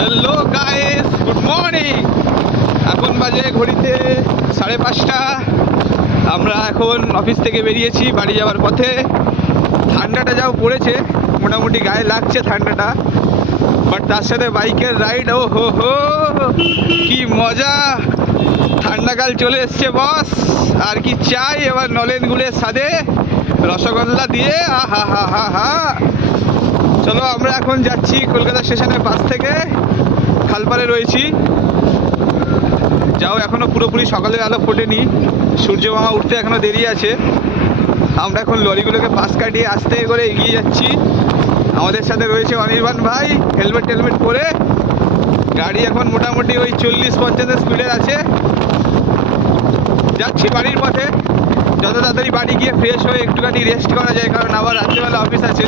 Hello guys, good morning. এখন বাজে ঘড়িতে 5:30। আমরা এখন অফিস থেকে বেরিয়েছি বাড়ি যাওয়ার পথে। ঠান্ডাটা যাও পড়েছে, মোটামুটি গায়ে লাগছে ঠান্ডাটা, বাট তার সাথে বাইকের রাইড, ও হো হো কি মজা। ঠান্ডাকাল চলে এসছে বস, আর কি চাই। এবার নলেন গুড়ের স্বাদে রসগোল্লা দিয়ে আহা হা হা হা। চলো, আমরা এখন যাচ্ছি কলকাতা স্টেশনের পাশ থেকে, খালপাড়ে রয়েছি। যাও, এখনো পুরোপুরি সকালের আলো ফোটেনি, সূর্য মামা উঠতে এখনো দেরি আছে। আমরা এখন লরিগুলোকে পাশ কাটিয়ে আস্তে করে এগিয়ে যাচ্ছি। আমাদের সাথে রয়েছে অনির্বাণ ভাই, হেলমেট টেলমেট পরে। গাড়ি এখন মোটামুটি ওই 40-50 স্পিডের আছে। যাচ্ছি বাড়ির পথে, যত তাড়াতাড়ি বাড়ি গিয়ে ফ্রেশ হয়ে একটুখানি রেস্ট করা যায়, কারণ আবার রাত্রিবেলা অফিস আছে।